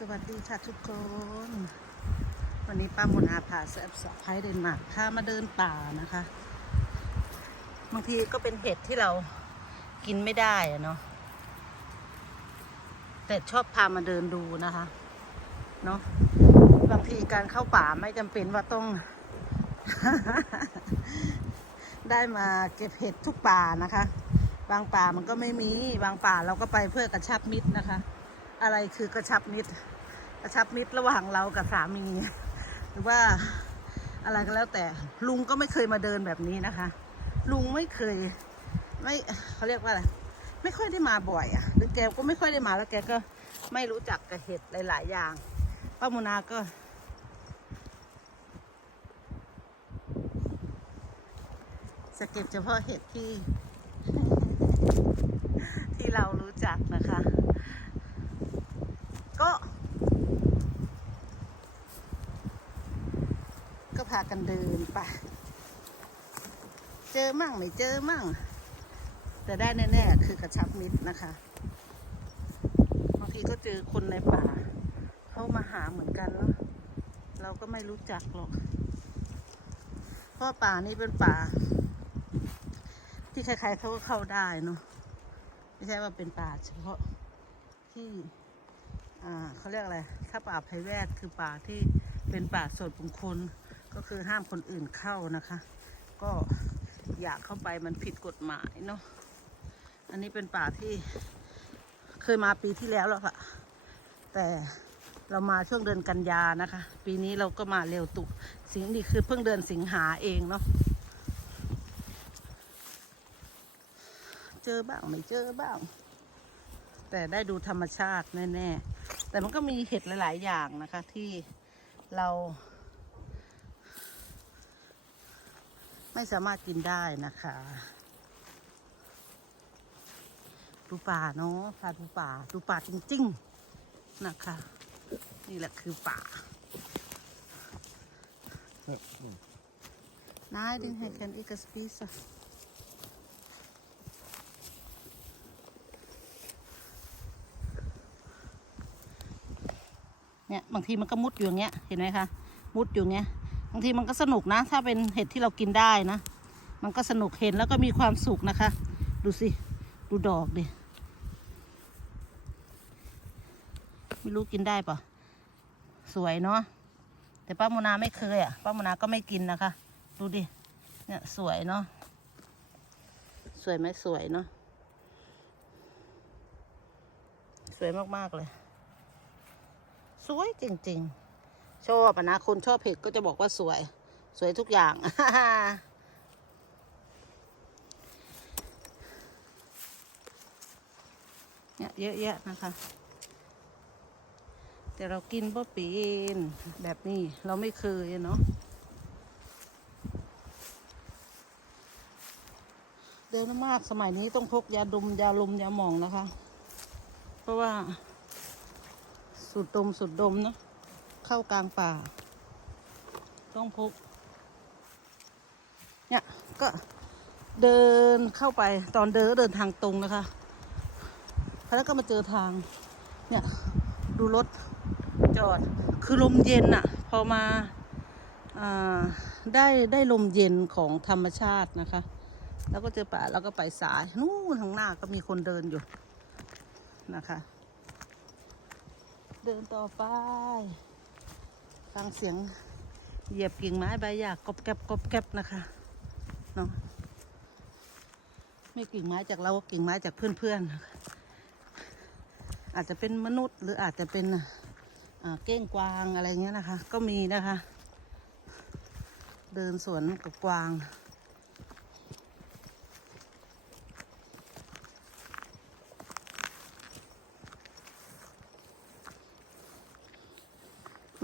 สวัสดีค่ะทุกคน วันนี้ป้ามุนาพาแซบสะพายเดนมาร์กพามาเดินป่านะคะ บางทีก็เป็นเห็ดที่เรากินไม่ได้อะเนาะแต่ชอบพามาเดินดูนะคะเนาะบางทีการเข้าป่าไม่จำเป็นว่าต้อง ได้มาเก็บเห็ดทุกป่านะคะ บางป่ามันก็ไม่มีบางป่าเราก็ไปเพื่อกระชับมิตรนะคะ อะไรคือกระชับมิตร กระชับมิตรระหว่างเรากับสามี หรือว่าอะไรก็แล้วแต่ลุงก็ไม่เคยมาเดินแบบนี้นะคะ ลุงไม่เคย ไม่เขาเรียกว่าอะไรไม่ค่อยได้มาบ่อยอะ่ะหรือแกก็ไม่ค่อยได้มาแล้วแกก็ไม่รู้จักกับเห็ดหลาย ๆ อย่างป้ามุนาก็จะเก็บเฉพาะเห็ดที่ ที่เรารู้จักนะคะ ก็ ก็พากันเดินไป เจอมั่งไม่เจอมั่ง แต่ได้แน่ๆคือกระชับมิตรนะคะบางทีก็เจอคนในป่า เข้ามาหาเหมือนกันเนาะเราก็ไม่รู้จักหรอก เพราะป่านี้เป็นป่า ที่ใครๆเขาก็เข้าได้เนาะไม่ใช่ว่าเป็นป่าเฉพาะที่อ่าเขาเรียกอะไร ถ้าป่าไผ่แวดคือป่าที่เป็นป่าสดบุคคล ก็คือห้ามคนอื่นเข้านะคะ ก็อยากเข้าไปมันผิดกฎหมายเนาะอันนี้เป็นป่าที่เคยมาปีที่แล้วแล้วค่ะ แต่เรามาช่วงเดือนกันยานะคะ ปีนี้เราก็มาเร็วตุสิงนี่คือเพิ่งเดือนสิงหาเองเนาะเจอบ้างไม่เจอบ้าง แต่ได้ดูธรรมชาติแน่ๆแต่มันก็มีเห็ดหลาย ๆ อย่างนะคะที่เรา ไม่สามารถกินได้นะคะดูป่าเนาะพาดูป่าดูป่าจริงๆนะคะ นี่แหละคือป่า Nej, den her kan ikke spise. เนี่ยบางทีมันก็มุดอยู่อย่างเงี้ย เห็นไหมคะ มุดอยู่เงี้ยางทีมันก็สนุกนะ ถ้าเป็นเห็ดที่เรากินได้นะ มันก็สนุกเห็นแล้วก็มีความสุขนะคะ ดูสิ ดูดอกดิ ไม่รู้กินได้ปะสวยเนาะ แต่ป้าโมนาไม่เคยอะ ป้าโมนาก็ไม่กินนะคะ ดูดิ เนี่ยสวยเนาะ สวยไหมสวยเนาะ สวยมากๆเลย สวยจริง ๆ ชอบนะคนชอบเห็ดก็จะบอกว่าสวย สวยทุกอย่าง เนี่ยเยอะแยะนะคะ แต่เรากินบ่เป็นแบบนี้เราไม่เคยเนาะเดินมากสมัยนี้ต้องพกยาดมยาลมยาหมองนะคะ เพราะว่า สุดดมสุดดมเนาะ เข้ากลางป่า ต้องพกเนี่ยก็เดินเข้าไปตอนเดินก็เดินทางตรงนะคะแล้วก็มาเจอทาง เนี่ย ดูรถจอด คือลมเย็นอะพอมาอ่าได้ได้ลมเย็นของธรรมชาตินะคะ แล้วก็เจอป่าแล้วก็ไปสายนู่นข้างหน้าก็มีคนเดินอยู่นะคะ เดินต่อไป ฟังเสียงเหยียบกิ่งไม้ใบหญ้ากรบแกบกบแกบนะคะเนาะไม่กิ่งไม้จากเรากิ่งไม้จากเพื่อนๆอาจจะเป็นมนุษย์หรืออาจจะเป็นเก้งกวางอะไรเงี้ยนะคะ ก็มีนะคะ เดินสวนกับกวาง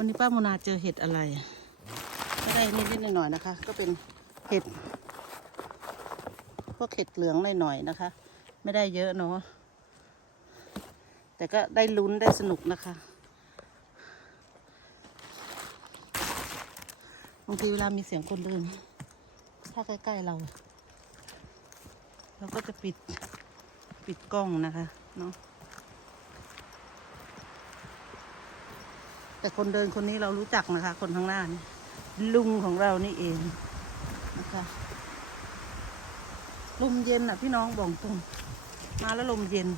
วันนี้ป้าโมนาเจอเห็ดอะไร ก็ได้นิดๆหน่อยๆนะคะ ก็เป็นเห็ด พวกเห็ดเหลืองหน่อยๆนะคะ ไม่ได้เยอะเนาะ แต่ก็ได้ลุ้นได้สนุกนะคะบางทีเวลามีเสียงคนเดินถ้าใกล้ๆเรา เราก็จะปิดปิดกล้องนะคะเนาะ แต่คนเดินคนนี้เรารู้จักนะคะ คนข้างหน้านี่ลุงของเรานี่เองนะคะลมเย็นอะพี่น้องบอกตรงมาแล้วลมเย็น